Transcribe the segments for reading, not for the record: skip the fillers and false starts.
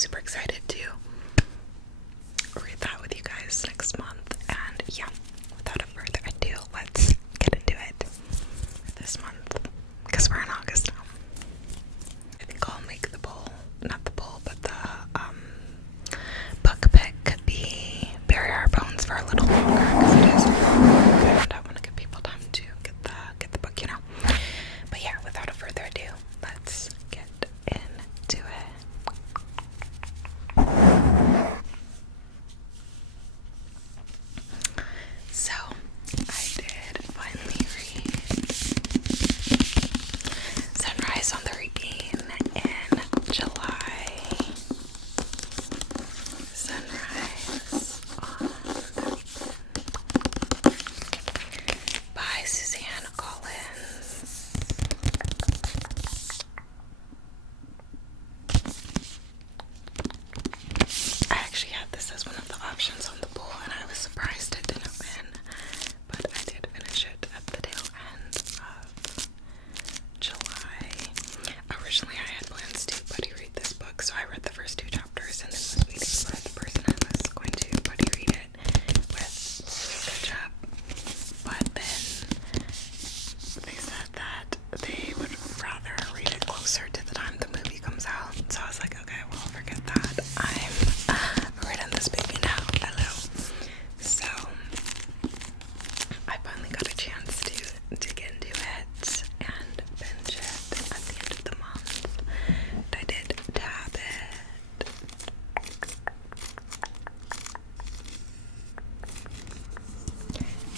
super excited to read that with you guys next month. And yeah, without further ado, let's get into it for this month, because we're in August now. I think I'll make the poll, not the poll, but the book pick be Bury Our Bones for a little longer, because it is and I want to give people time to get the book, you know. But yeah, without further ado, let's get into it. So, I did finally read Sunrise on the Reaping in July. Sunrise on the Reaping by Suzanne Collins. I actually had this as one of the options on the poll, and I was surprised it didn't win, but I did finish it at the tail end of July. Originally, I had plans to buddy read this book, so I read the first 2 chapters and then was waiting for the person I was going to buddy read it with to catch up. But then they said that they would rather read it closer to the time the movie comes out. So I was like, okay, well, forget that. I'm reading this baby now. Hello. So I finally got a chance to dig into it and binge it at the end of the month. I did tab it.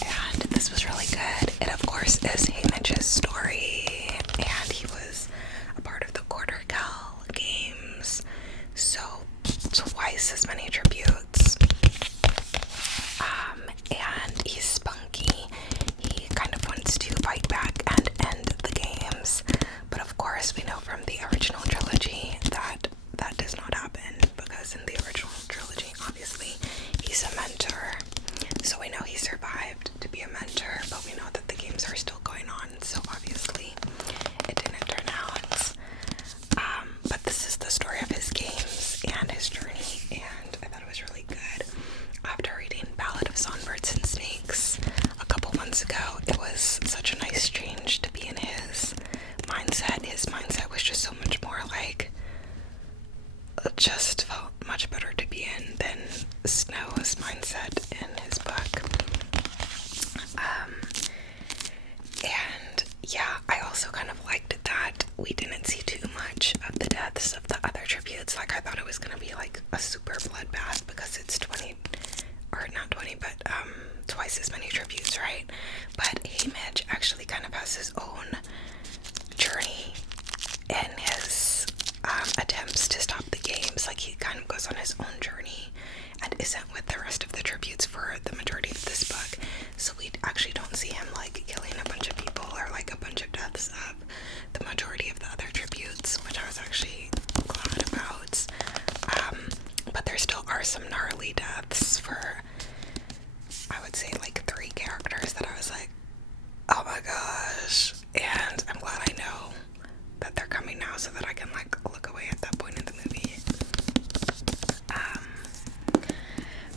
And this was really good. It, of course, is Haymitch's story, and he was a part of the Quarter Cal games, so twice as many tributes. And he's spunky. He kind of wants to fight back and end the games, but of course we know from the original trilogy that that does not happen, because in the original trilogy, obviously, he's a mentor. So we know he survived to be a mentor, but we know that the games are still going on, so obviously it didn't turn out. But this is the story of his games and his journey, and I thought it was really good. After reading Ballad of Songbirds and Snakes a couple months ago, it was such a nice change to be in his mindset. His mindset was just so much more like, just felt much better to be in than Snow's mindset in his book. And yeah, I also kind of liked that we didn't see too much of the deaths of the other tributes. Like, I thought it was gonna be like a super bloodbath because it's 20, or not 20, but twice as many tributes, right? But Haymitch actually kind of has his own journey in his attempts to stop the games. Like, he kind of goes on his own journey and isn't with the rest of the tributes for the majority of this book. So we actually don't see him like killing a bunch of people or like a bunch of deaths of the majority of the other tributes, which I was actually glad about. But there still are some gnarly deaths for, I would say, like 3 characters that I was like, oh my gosh. And I'm glad I know that they're coming now so that I can like look away at that point in the movie.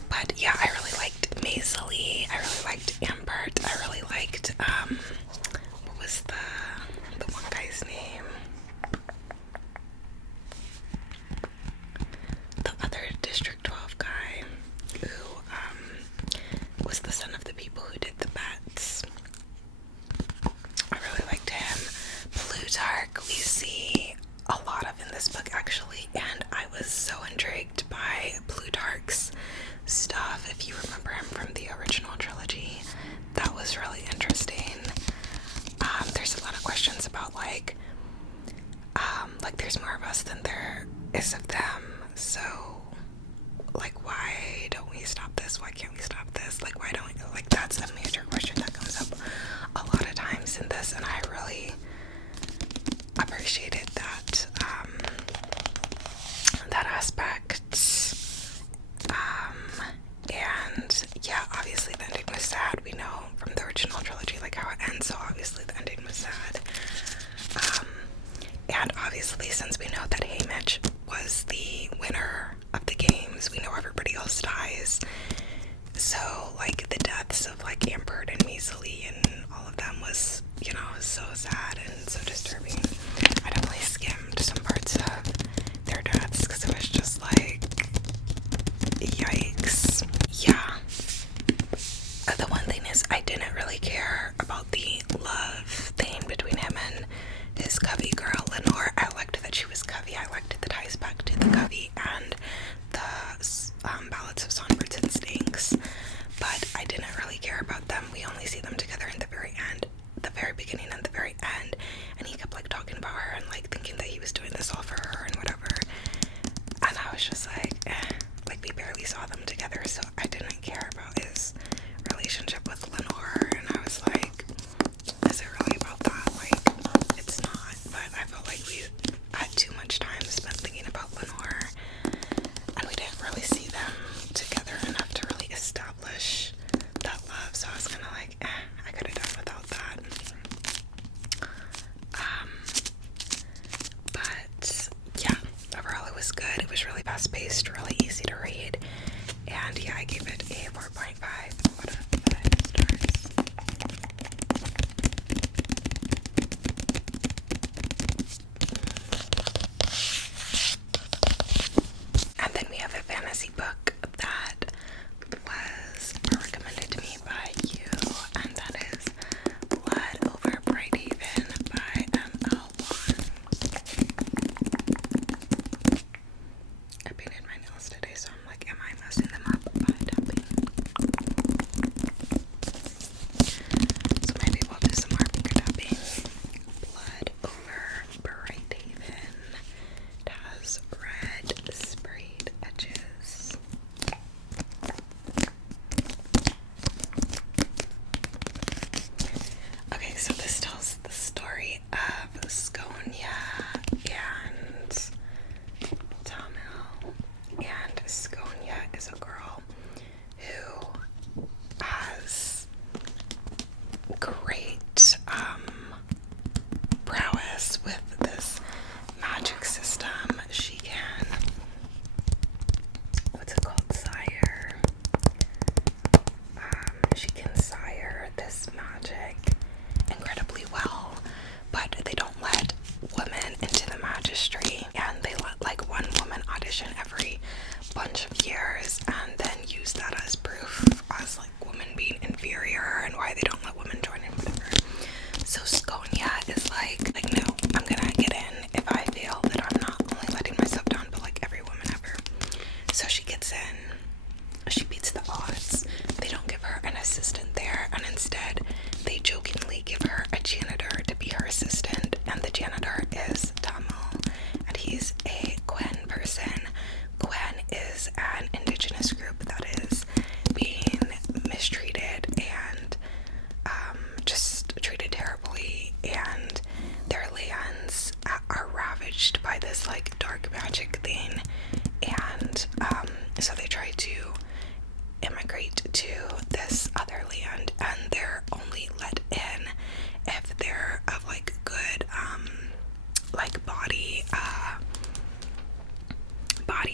But yeah, I really liked Maisley. I really liked Ambert. I really liked what was the one guy's name? The other District 12 guy who was the son of the people who did the bets. I really liked him. Plutarch we see a lot of in this book actually, and I was so intrigued by Plutarch's stuff. If you remember him from the original trilogy, that was really interesting. There's a lot of questions about like there's more of us than there is of them, so like, why don't we stop this? Why can't we stop this? Like, why don't we, like, that's a major question that comes up a lot of times in this, and I really appreciated that that aspect. And yeah, obviously the ending was sad. We know from the original trilogy like how it ends, so obviously the ending was sad. And obviously, since we know that Haymitch was the winner of the games. We know everybody else dies. So, like, the deaths of, like, Ampert and Measly and all of them was, you know, so sad and so disturbing. I definitely skimmed some parts of their deaths because it was just like, yikes. Yeah. The one thing is, I didn't really care about the love thing between him and his Covey girl, Lenore. I liked that she was Covey. I liked the ties back to the Covey and the Ballads of Songbirds and Stinks, but I didn't really care about them. We only see them together in the very end, the very beginning and the very end, and he kept like talking about her and like thinking that he was doing this all for her and whatever, and I was just like, like we barely saw them together, so I didn't care about his relationship with Lenore, and I was like, is it really about that? Like, it's not, but I felt like we had too much time spent thinking about Lenore, and we didn't really see them together enough to really establish that love, so I was kind of like, I could have done without that. But yeah, overall it was good. It was really fast-paced, really easy to read, and yeah, I gave it a 4.5 out of 5 stars. And then we have a fantasy book that was recommended to me by you, and that is Blood Over Bright Haven by ML1. I painted my nails today, so I'm like, am I messing them up by tapping? So maybe we'll do some more finger tapping. Blood Over Bright Haven. It has red sprayed edges. Okay, so this tells the story of Skonia and Tamil. And Skonia is a girl who has great prowess with this magic system. She can, what's it called, sire. She can sire this magic incredibly well, but they don't let women into the magistry, and they let like one woman audition every bunch of years and then use that as proof as like women being inferior and why they don't let women join in, whatever. So Skonia is like no, I'm gonna get in. If I feel that I'm not only letting myself down but like every woman ever. So she gets in, she beats the odds. They don't give her an assistant there, and instead they jokingly give her a janitor to be her assistant, and the janitor is Tamil, and he's a Quen person. Quen is an indigenous group that is being mistreated and just treated terribly, and their lands are ravaged by this like dark magic thing, and so they try to immigrate to this other land, and they're only let in if they're of like good like body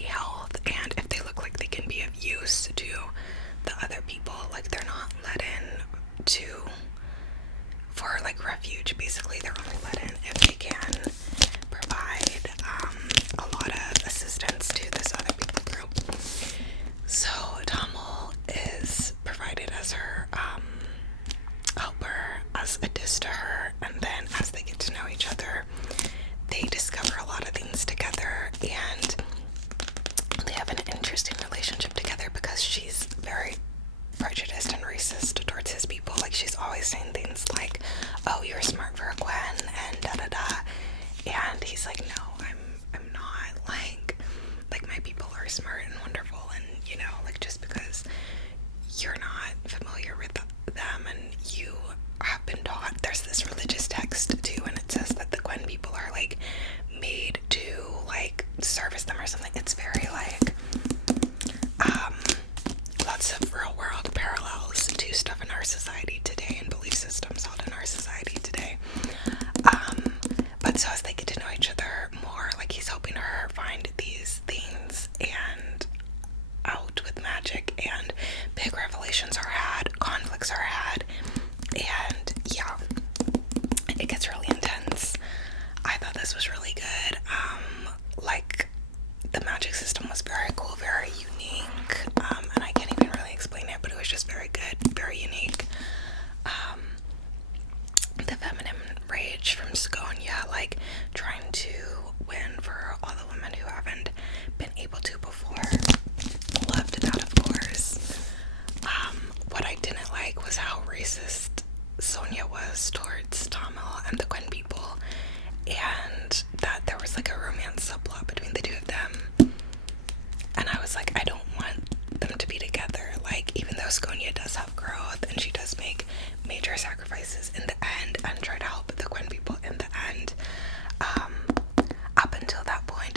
health, and if they look like they can be of use to the other people. Like they're not let in to for like refuge, basically. They're only let in if they can provide a lot of assistance to this other people group. So Tamil is provided as her helper, as a diss to her, and then as they get to know each other, they discover a lot of things together.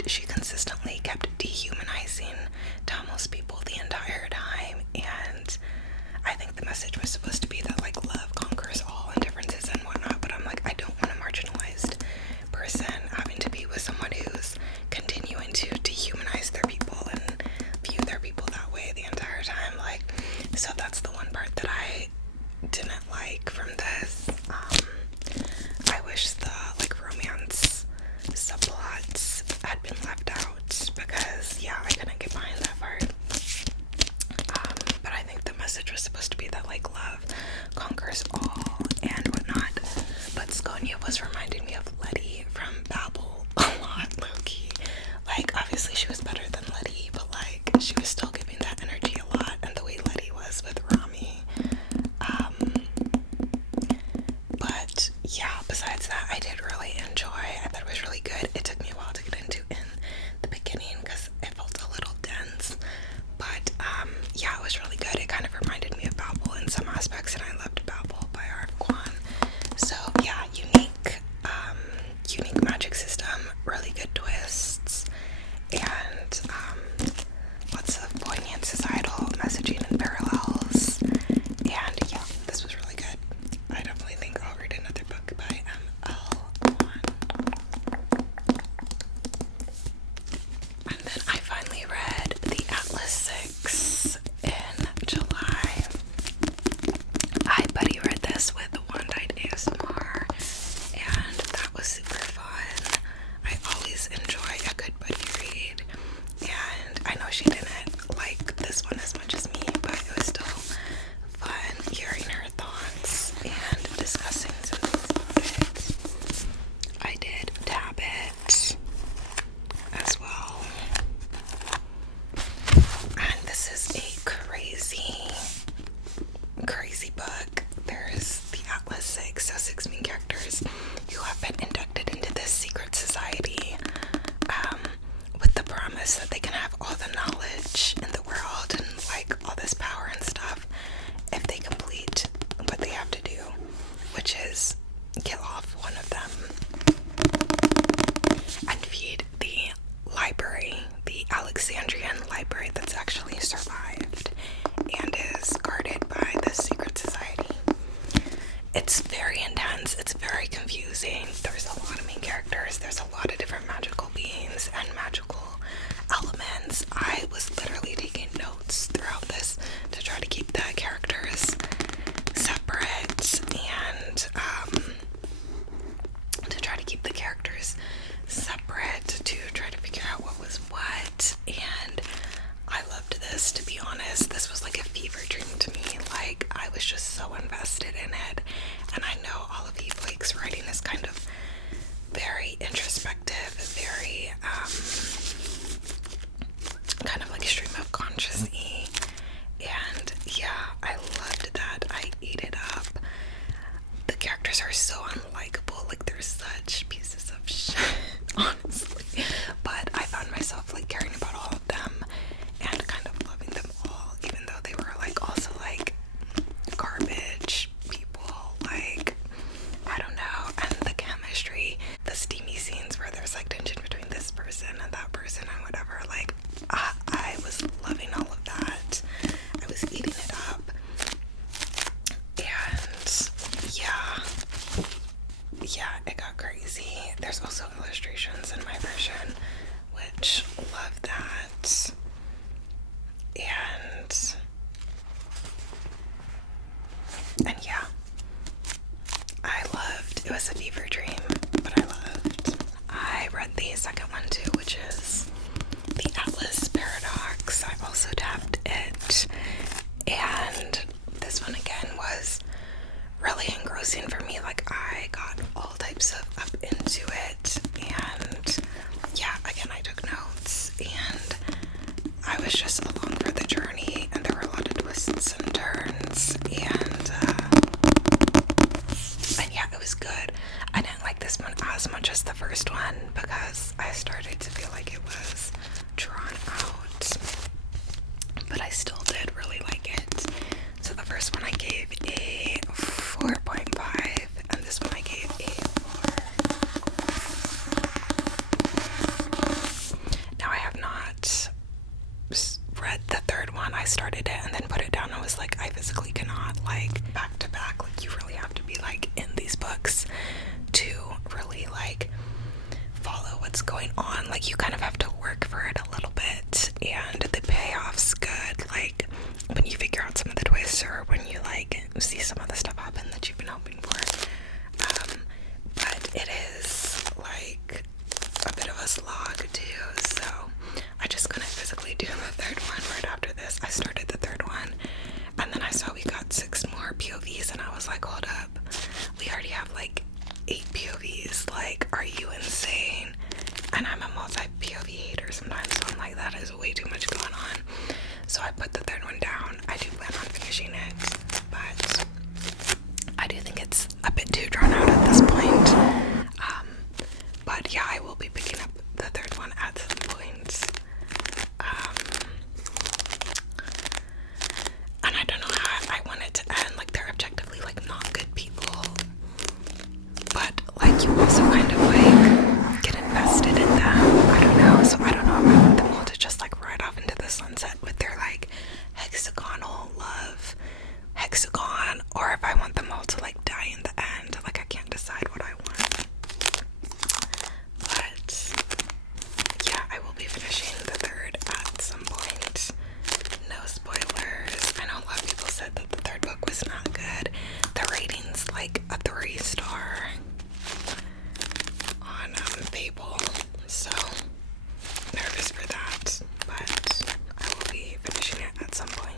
she consistently kept dehumanizing Tamil's people the entire time, and I think the message was supposed to be that like love conquers all and differences and whatnot, but I'm like, I don't want a marginalized person having to be with someone who's continuing to dehumanize their people and view their people that way the entire time. Like, so that's the one part that I didn't like from this. I wish the like romance subplots had been left out, because yeah, I couldn't get behind that part. But I think the message was supposed to be that like love conquers all and whatnot. But Skonia was reminding me of Letty from Babel a lot, low-key. Like, obviously she was better than Letty, but like she was still giving that energy a lot, and the way Letty was with Rami. But yeah, besides that, I did really enjoy. I thought it was really good. It took me a while to get into in the beginning because it felt a little dense. But yeah, it was really good. It kind of reminded me of Babel in some aspects, and I loved Babel by R.F. Kwan. So yeah, unique magic system, really good twists, and lots of poignant societal messaging and parallels. And yeah, this was really good. I definitely think I'll read another book by M.L. Kwan. And then I finally read The Atlas 6 in July. I buddy read this with the One Died ASMR, and that was super fun. I always enjoy a good buddy read, and I know she didn't like this one as much as me, but it was still fun hearing her thoughts and discussing some things about it. I did tab it as well. And this is a crazy book. There's the Atlas 6, so 6 main characters who have been inducted into this secret society with the promise that they can have all the knowledge in the world and like all this power and stuff if they complete what they have to do, which is kill off one of them and feed the library, the Alexandrian library that's actually survived and is guarded by the secret society. It's very intense, it's very confusing. There's a lot of main characters, there's a lot of different magical beings and magical elements. I was literally taking notes throughout this to try to keep the characters separate and to try to figure out what was what. And I loved this, to be honest. This was like a fever dream to me. Like, I was just so invested in it. And I know all of Eve Lake's writing is kind of very introspective, very kind of like stream of consciousness-y. And yeah, I loved that. I ate it up. The characters are so unlikable. Like, they're such pieces of shit, honestly. But I found myself like caring about all of them and kind of loving them all, even though they were like also like garbage people. Like, I don't know. And the chemistry, the steamy scenes where there's like tension between this person and that person and whatever. Like, I was loving all of that. I was eating it up. And yeah, it got crazy. There's also illustrations in my version, which love that. And yeah, I loved, it was a fever dream, but I loved. I read the second one too, which is The Atlas Paradox. I also tapped it, and this one again was really engrossing for me. Like, I got all types of up into it, and yeah, again, I took notes, and I was just along for the journey, and there were a lot of twists and turns, and yeah, it was good. I didn't like this one as much as the first one because I started to feel like it was drawn out, but I still did really like it. So the first one I gave a 4.5, and this one I gave a 4. like you kind of have to work for it a little bit, and the payoff's good, like when you figure out some of the twists or when you like see some of the stuff happen that you've been hoping for. But it is like a bit of a slog too, so I just couldn't physically do the third one right after this. I started the third one, and then I saw we got 6 more POVs, and I was like, hold up, we already have like 8 POVs, like, are you insane? And I'm a multi-POV hater sometimes, so I'm like, that is way too much going on. So I put the third one down. I do plan on finishing it, but I do think it's a bit too drawn out at this point. But yeah, I will be picking up the third one at some point. And I don't know how I want it to end. Like, they're objectively like not good people, but like you also kind of like get invested in them. I don't know. So I don't know if I want them all to just like ride off into the sunset with their like hexagonal love hexagon, or if I want them all to like die in the end. Like, I can't decide what I want. But yeah, I will be finishing the third at some point. No spoilers. I know a lot of people said that the third book was not good. The rating's like a 3-star on Fable, so nervous for that, but I will be finishing it at some point.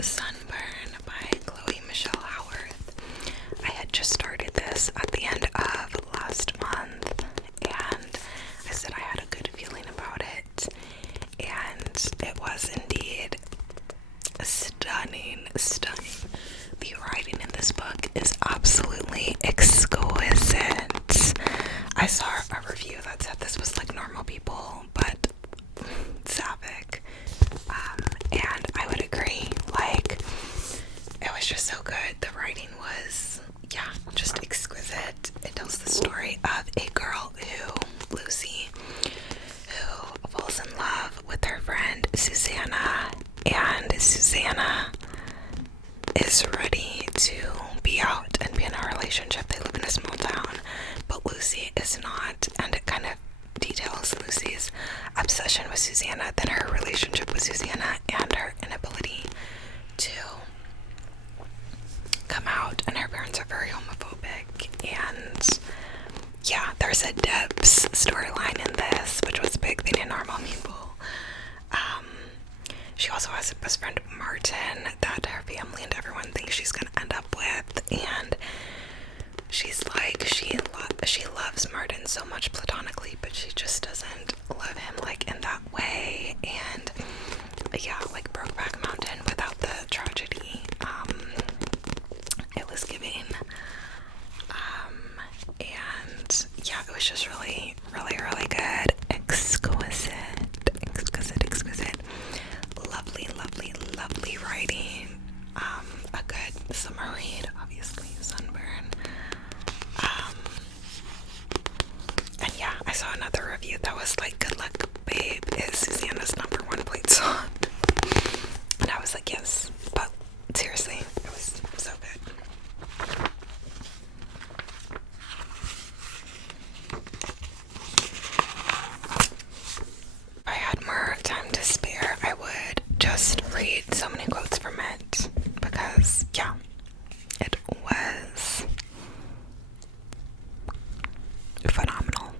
Sunburn by Chloe Michelle Howarth. I had just started this at the end of last month, and I said I had a good feeling about it, and it was indeed stunning. The writing in this book is absolutely exquisite. Susanna is ready to be out and be in a relationship. They live in a small town, but Lucy is not, and it kind of details Lucy's obsession with Susanna, then her relationship with Susanna, and her inability to come out, and her parents are very homophobic. And yeah, there's a Debs storyline in this, which was big. They didn't normal people. She also has a best friend, Martin, that her family and everyone thinks she's gonna end up with, and she's like, she loves Martin so much platonically, but she just doesn't love him like in that way. And yeah, like Brokeback Mountain without the tragedy. It was giving. And yeah, it was just really, really, really good. Exquisite. Lovely writing. A good summer read, obviously, Sunburn. And yeah, I saw another review that was like, "Good Luck Babe is Susanna's #1 played song." And I was like, yes, but seriously, it was so good. If I had more time to spare, I would just read so many quotes from it, because yeah, it was phenomenal.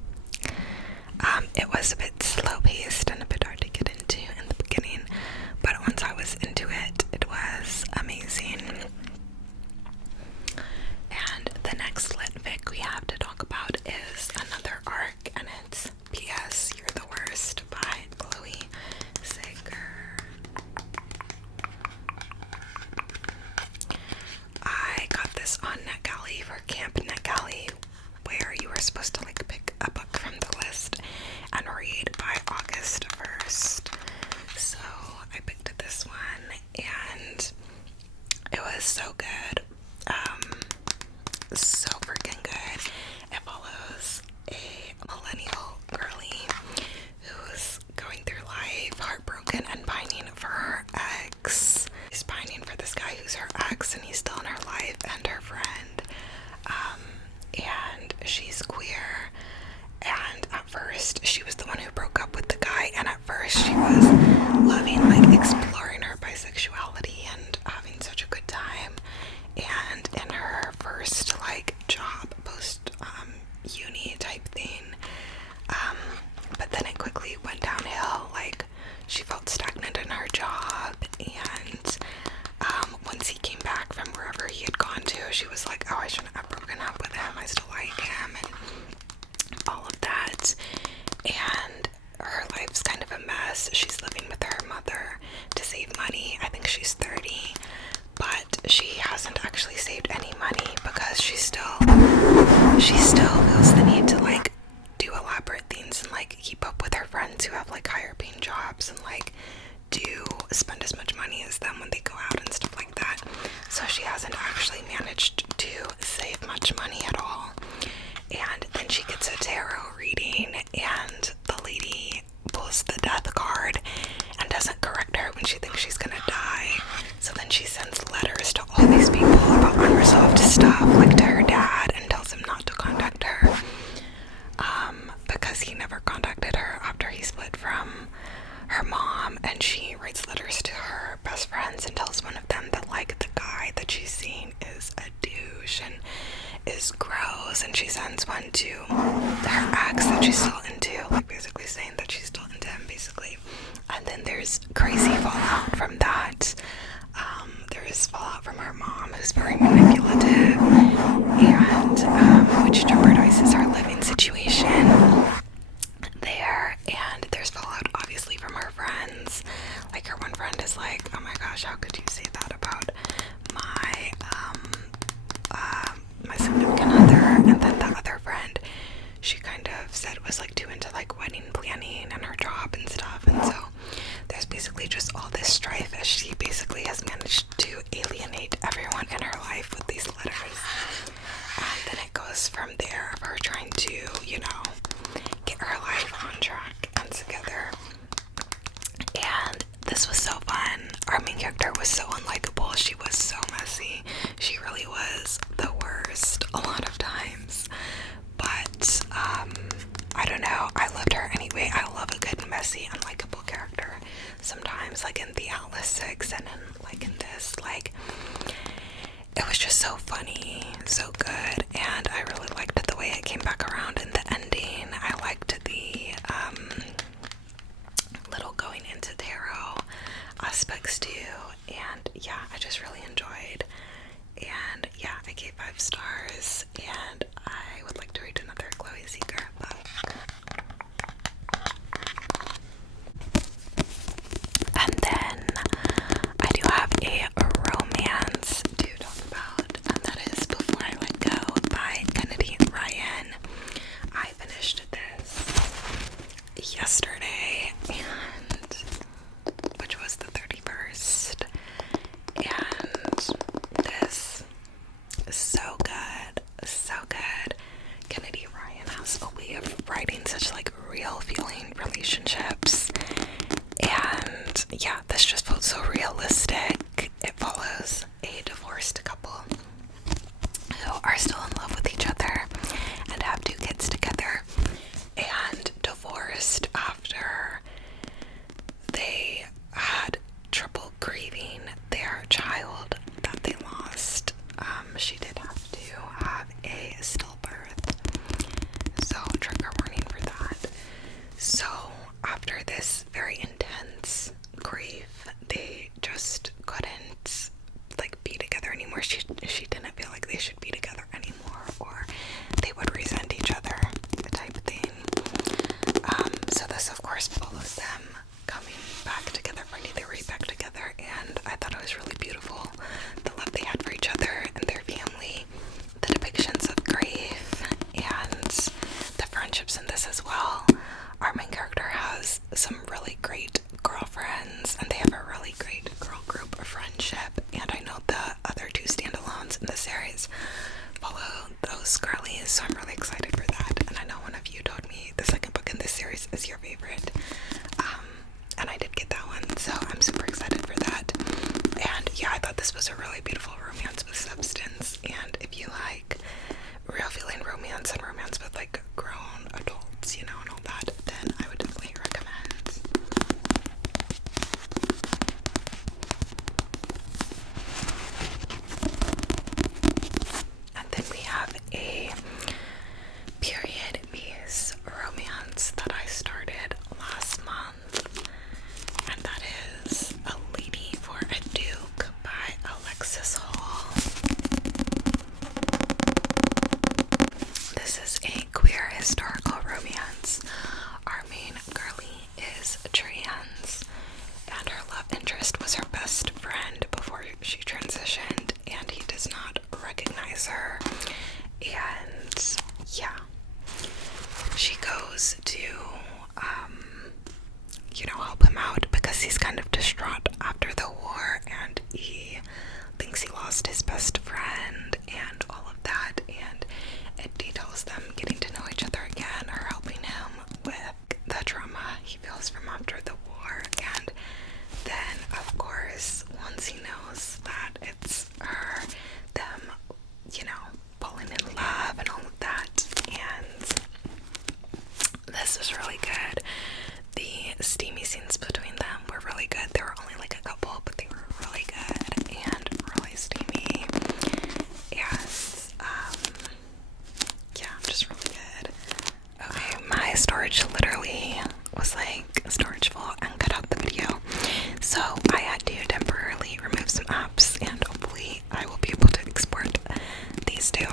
It was a bit slow paced and a bit hard to get into in the beginning, but once I was into it, it was amazing. And the next lit fic we have to talk about is another arc, and it's P.S. You're the Worst by Chloe Sager. I got this on NetGalley for Camp NetGalley, where you were supposed to like pick a book from the list and read by August 1st. So I picked this one, and it was so good. So freaking good. It follows a millennial girly who's going through life heartbroken and pining for her ex. She's pining for this guy who's her ex, and he's still in her life, and her friend. And she's queer, and at first she was the one who broke up with the guy, and at first she was loving like exploring her bisexuality and having such a good time. And in her first like job post uni type thing, but then it quickly went downhill. Like, she felt stagnant in her job, and once he came back from wherever he had gone to, she was like, oh, I shouldn't have broken up with him, I still like him, and all of that. And her life's kind of a mess. She's living with her mother to save money. I think she's 30, but she hasn't actually saved any money because she still feels the need to like do elaborate things and like keep up with her friends who have like higher paying jobs, and like do spend as much money as them when they go out and stuff like that. So she hasn't actually managed to save much money at all. And then she gets a tarot reading, and the lady pulls the death card and doesn't correct her when she thinks she's gonna die. So then she sends letters to all these people about unresolved stuff, like to her dad, and tells him not to contact her, because he never contacted her after he split from her mom. And she writes letters to her best friends and tells one of them that like the guy that she's seeing is a douche and is gross, and she sends one to her ex that she's still into, like basically saying that she's still into him, basically. And then there's crazy fallout from that. There is fallout from her mom, who's very manipulative, and which jeopardizes her living situation there. And there's fallout obviously from her friends. Like, her one friend is like, oh my gosh, how could you say that about my my significant other? And then the other friend, she kind of said was like too into like wedding planning and her job and stuff. And so there's basically just all this crazy unlikable character sometimes, like in the Atlas 6 and in like in this. Like, it was just so funny, so good, and I really liked the way it came back around in the ending. I liked the little going into tarot aspects too, and yeah, I just really enjoyed. And yeah, I gave 5 stars, and I would like to read another Chloe Seeger book. And then I do have a romance to talk about, and that is Before I Let Go by Kennedy Ryan. I finished this yesterday, and which was the 31st, and this is so good, so good. Kennedy Ryan has a way of writing such like real feeling relationships, and yeah, this just felt so realistic. It follows a divorced couple who are still in love with each other and have 2 kids together, and divorced after they had trouble grieving their child that they lost. She did have to have a stillbirth, so trigger warning for that. So after this very intense grief, they just couldn't like be together anymore. She didn't feel like they should be together anymore, or they would resent each other, type thing. So this of course follows them coming back together, finding their way back together, and I thought it was really beautiful, the love they had for each other and their family, the depictions of grief, and the friendships in this as well. Our main character has some really great girlfriends, and they have a really great girl group friendship, and I know the other 2 standalones in the series follow those girlies, so I'm really excited for that. And I know one of you told me the second book in this series is your favorite, and I did get that one, so I'm super excited for that. And yeah, I thought this was a really beautiful romance with substance, and if you like real feeling romance and romance with like grown adults, you know, and all that, then I would definitely recommend. And then we have a period piece romance that I started last month, and that is A Lady for a Duke by Alexis Hall. This is a queer historical romance. Our main girlie is trans, and her love interest was her best friend before she transitioned, and he does not recognize her. And yeah, she goes to help him out because he's kind of distraught after the war, and he thinks he lost his best friend and all of that, and it details them getting to know each other again, her helping him with the trauma he feels from after the war, and then of course once he knows that it's her, them falling in love and all of that. And this is really good. The steamy scenes between them were really good. There were only like a couple, but they were really good and really steamy. And yeah, just really good. Okay, my storage literally was like storage full and cut out the video, so I had to temporarily remove some apps, and hopefully I will be able to export these two.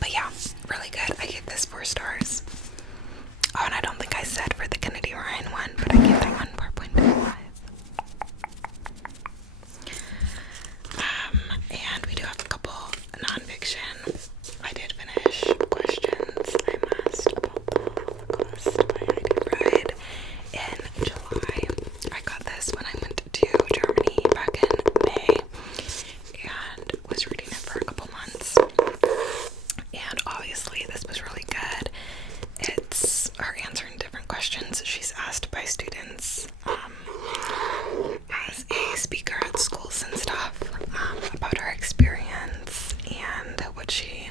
But yeah, really good. I gave this 4 stars. Oh, and I don't think I said for the Kennedy Ryan one, but I gave that one 4.25. And we do have a couple nonfiction. I did finish Questions I Must about the Holocaust by Heidi Fried in July. I got this when I went to Germany back in May, and was reading it for a couple months. And obviously this was really good. It's her answering different questions she's asked by students as a speaker at schools and stuff, about her experience and what she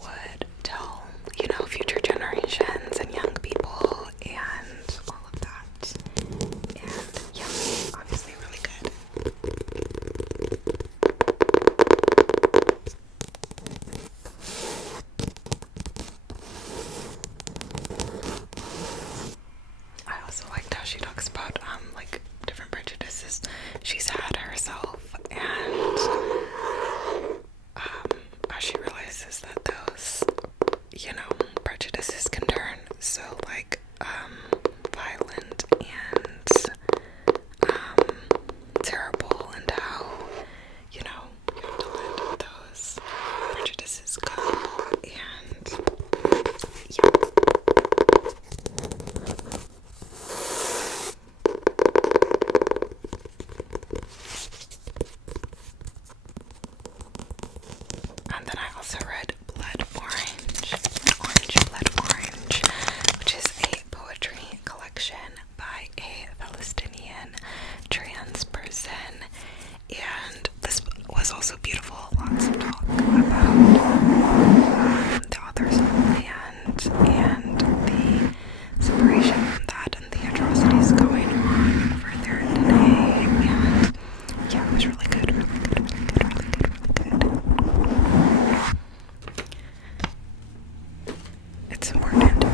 would tell future generations and young people, violent and terrible, and how, you know, you have to let those prejudices go. And yeah. And then I also read Blood Orange, which is a poetry collection by a Palestinian trans person. And this was also beautiful. Lots of talk about the author's homeland and the separation from that and the atrocities going on over there today. And yeah, it was really good, really good. It's important to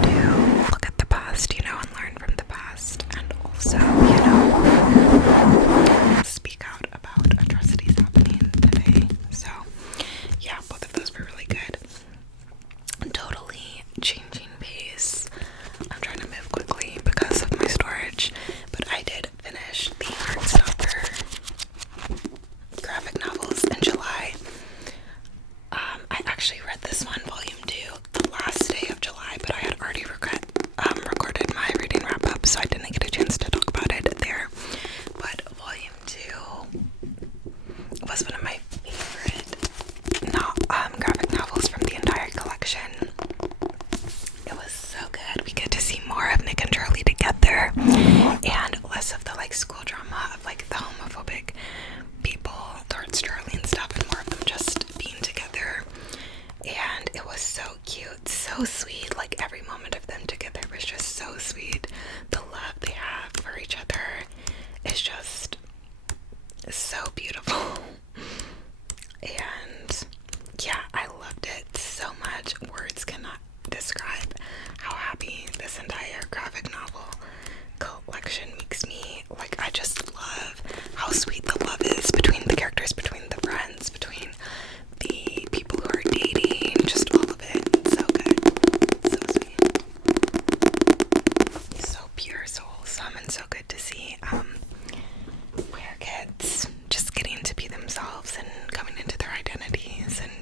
look at the past, you know, and learn from the past, and also, you know, speak out about atrocities happening today. So yeah, both of those were really good. Totally changing pace. I'm trying to move quickly because of my storage, but I did finish the Heartstopper graphic novels in July. I actually read this one, volume 2, the last day of July, but I had already recorded my reading wrap-up, so I didn't get a chance to talk about it there. But volume 2 was one of my favorite graphic novels from the entire collection. It was so good. We get to see more of Nick and Charlie together, and less of the like school drama of like the homophobic people towards Charlie and stuff, and more of them just being together. And it was so cute, so sweet. Like every moment of them together was just so sweet. The love they have for each other is just so beautiful. And yeah, I loved it so much. Words cannot describe how happy this entire graphic novel collection makes me. Like, I just love how sweet the love is between the characters, between the friends, between the people who are dating, just all of it. So good, so sweet, so pure, so wholesome, and so good to see queer kids just getting to be themselves and coming into their identities, and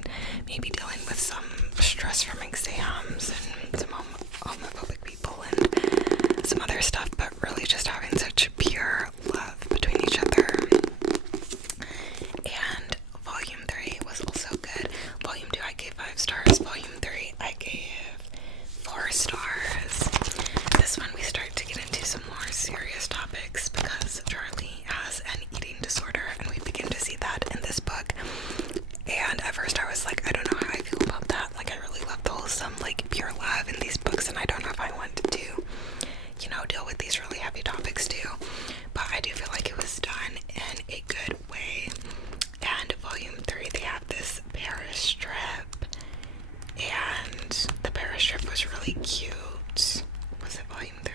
maybe dealing with some stress from exams and some homophobic people and some other stuff, but really just having such pure love between each other. And volume 3 was also good. Volume 2 I gave 5 stars. Volume 3 I gave 4 stars. This one we start to get into some more serious topics because Charlie has an eating disorder, and we begin to see that in this book. And at first I was like, I don't know how I feel about that. Like, I really love the wholesome, like, pure love in these books, and I don't know if I want to, you know, deal with these really heavy topics too. But I do feel like it was done in a good way. And volume 3, they have this Paris strip, and the Paris strip was really cute. Was it volume 3?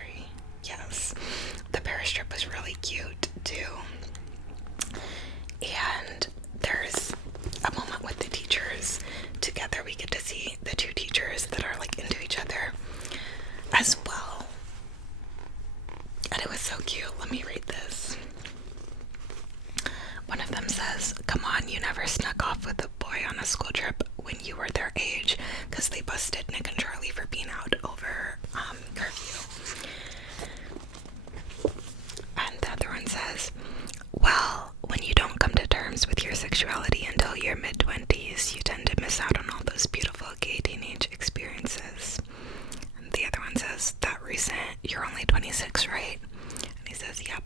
Yes. The Paris strip was really cute too. And there's a moment with the teachers together. We get to see the two teachers that are like into each other as well. And it was so cute. Let me read this. One of them says, "Come on, you never snuck off with a boy on a school trip when you were their age," because they busted Nick and Charlie for being out over curfew. And the other one says, "Well, when you don't come to terms with your sexuality until your mid-20s, you tend to miss out on all those beautiful gay teenage experiences." And the other one says, "That recent, you're only 26, right?" And he says, "Yep.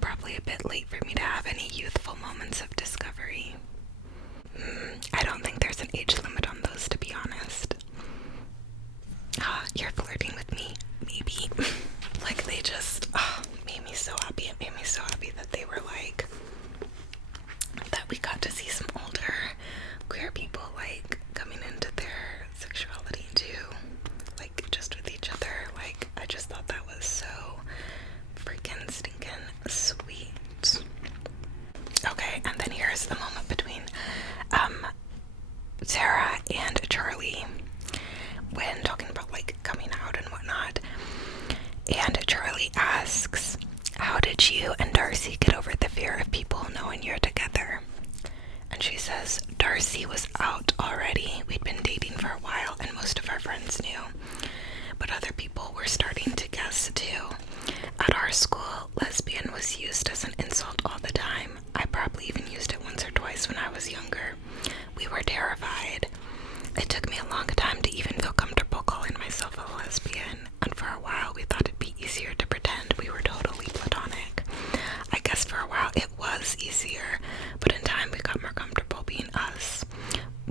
Probably a bit late for me to have any youthful moments of discovery." I don't think there's an age limit on those, to be honest. You're flirting with me? Maybe. Like, they just made me so happy. It made me so happy that they were like, that we got to see some older queer people like coming into their sexuality too, like just with each other. Like, I just thought that was so freaking stinking sweet. Okay, and then here's the moment between Sarah and Charlie when talking about like coming out and whatnot. asks, how did you and Darcy get over the fear of people knowing you're together? And she says, Darcy was out already. We'd been dating for a while and most of our friends knew. But other people were starting to guess too. At our school, lesbian was used as an insult all the time. I probably even used it once or twice when I was younger. We were terrified. It took me a long time to even feel comfortable calling myself a lesbian, and for a while we thought it'd be easier to pretend we were totally platonic. I guess for a while it was easier, but in time we got more comfortable being us.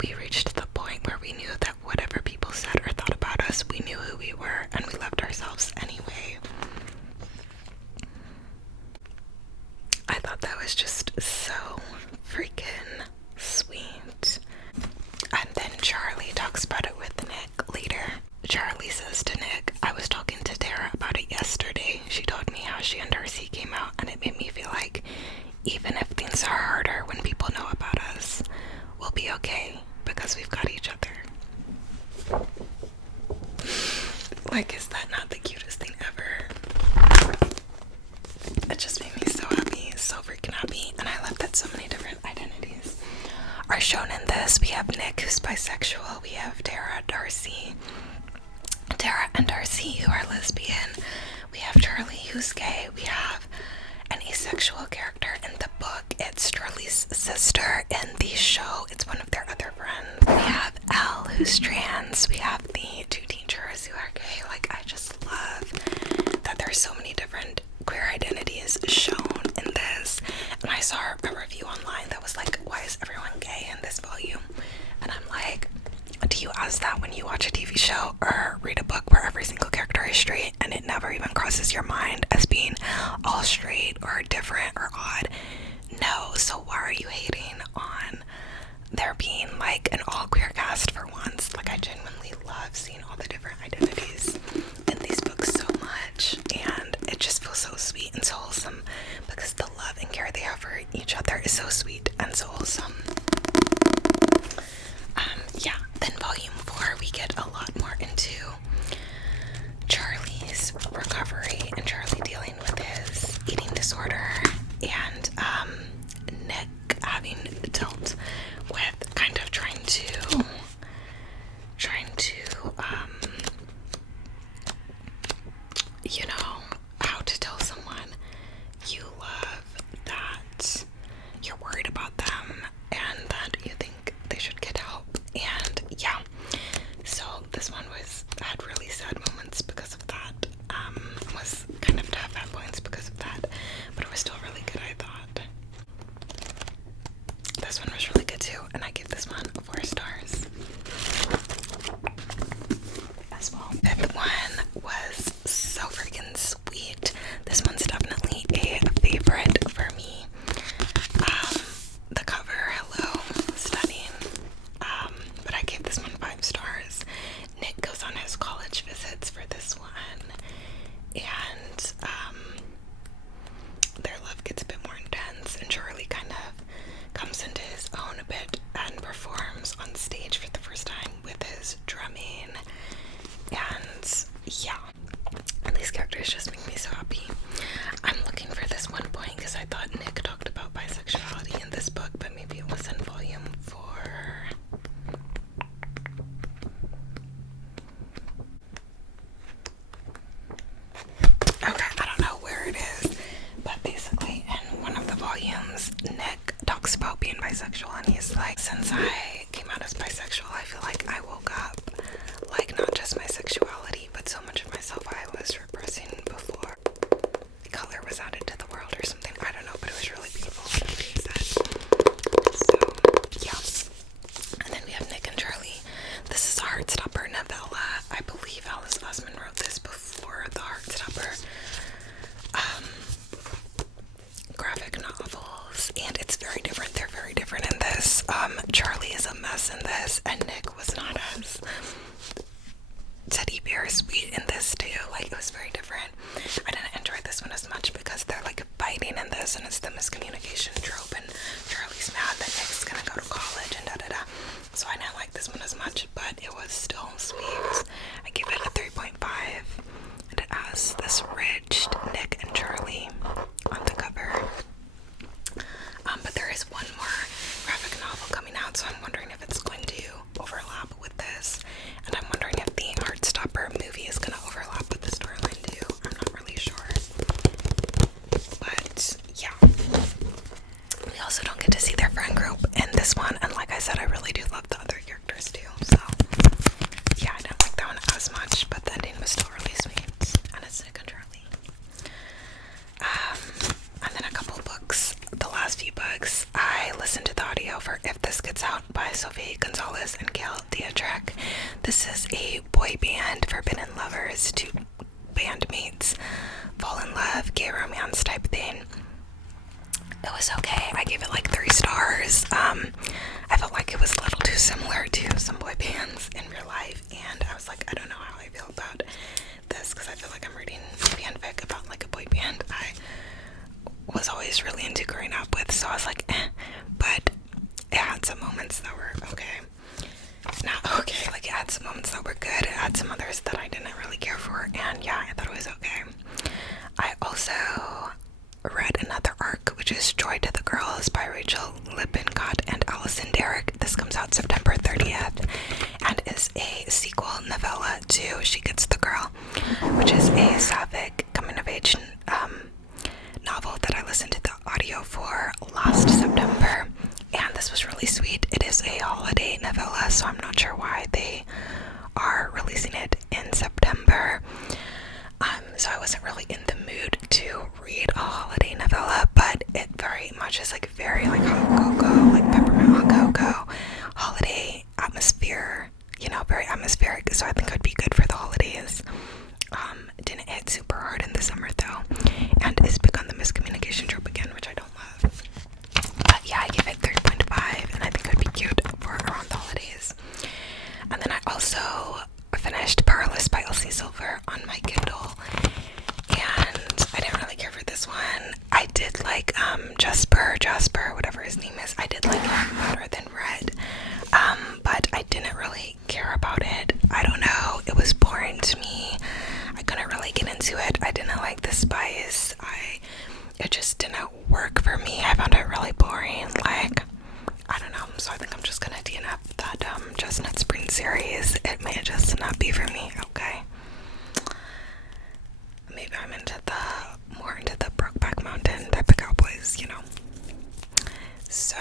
We reached the point where we knew that whatever people said or thought about us, we knew who we were, and we loved ourselves anyway. I thought that was just so freaking sweet. And then Charlie talks about it with Nick later. Charlie says to Nick, I was talking to Tara about it yesterday. She told me how she and Darcy came out, and it made me feel like even if things are harder when people know about us, we'll be okay because we've got each other. Like, is that not the cutest thing ever? It just made me so happy, so freaking happy, and I love that so many different identities are shown in this. We have Nick, who's bisexual. We have Tara and Darcy, who are lesbian. We have Charlie, who's gay. We have an asexual character in the book. It's Charlie's sister. In the show, it's one of their other friends. We have Elle, who's trans. We have the two teachers who are gay. Like, I just love that there's so many different queer identities shown in this. And I saw a review online that was like, why is everyone gay in this volume? And I'm like, do you ask that when you watch a TV show or read a book where every single character is straight and it never even crosses your mind as being all straight or different or odd? No, so why are you hating on there being like an all queer cast for once? Like, I genuinely love seeing all the different identities in these books so much, and it just feels so sweet and so wholesome because the love and care they have for each other is so sweet and so wholesome. Yeah, then volume 4 we get a lot more into Charlie's recovery and Charlie dealing with his eating disorder, and Nick having dealt with kind of trying to you know, how to tell someone you love that you're worried about them and that you think they should get help. And yeah, so this one had really sad moments because of that. Was kind of tough at points because of that, but it was still really good, I thought. This one was really good too, and I give this one 4 stars as well. Fifth one was so freaking sweet. This one's definitely a favorite for me. The cover, hello, stunning. But I gave this one 5 stars. Nick goes on his college visits for this one, and their love gets a bit more intense, and Charlie kind of comes into his own a bit and performs on stage for the first time with his drumming. And yeah, and these characters just make me so happy. I'm looking for this one point because I thought Nick talked about bisexuality in this book, but maybe it was in volume 4. Okay, I don't know where it is, but basically in one of the volumes, Nick talks about being bisexual, and he's like, since I came out as bisexual, I feel like I woke up, like, not just my sexuality, but so much of myself I was repressing before color was added to the world or something. I don't know, but it was really beautiful what he said. So yeah, and then we have Nick and Charlie. This is a Heartstopper novella. I believe Alice Osman wrote this before the Heartstopper graphic novels, and it's very different. They're very different in this. Charlie is a mess in this, and Nick was not as teddy bear sweet in this too. Like, it was very different. I didn't enjoy this one as much because they're like fighting in this, and it's the miscommunication trope, and Charlie's mad that Nick's gonna go to college and da-da-da. So I didn't like this one as much, but it was still sweet. I give it a 3.5, and it has this ridged Nick and was okay. I gave it like 3 stars. I felt like it was a little too similar to some boy bands in real life, and I was like, I don't know how I feel about this, because I feel like I'm reading fanfic about like a boy band I was always really into growing up with, so I was like, but it had some moments that were okay. Not okay, like it had some moments that were good, it had some others that I didn't really care for, and yeah, I thought it was okay. I also read another arc, which is Joy to the Girls by Rachel Lippincott and Allison Derrick. This comes out September 30th and is a sequel novella to She Gets the Girl, which is a sapphic coming-of-age novel that I listened to the audio for last September, and this was really sweet. It is a holiday novella, so I'm not sure why they are releasing it in September. So I wasn't really in the mood to read a holiday novella, but it very much is like very like hot cocoa, like peppermint hot cocoa, holiday atmosphere, you know, very atmospheric, so I think it would be good for the holidays. It didn't hit super hard in the summer though, and is big on the miscommunication trope again, which I don't love. But yeah, I give it 3.5, and I think it would be cute for around the holidays. And then I also finished Powerless by Elsie Silver on my Kindle, and I didn't really care for this one. I did like Jasper, whatever his name is. I did like him better than Red, but I didn't really care about it. I don't know, it was boring to me. I couldn't really get into it. I didn't like the spice. It just didn't work for me. I found it really boring. Like, I don't know, so I think I'm just gonna DNF that Chestnut Spring series. It may just not be for me, okay? Maybe I'm more into the Brokeback Mountain type of cowboys, you know? So,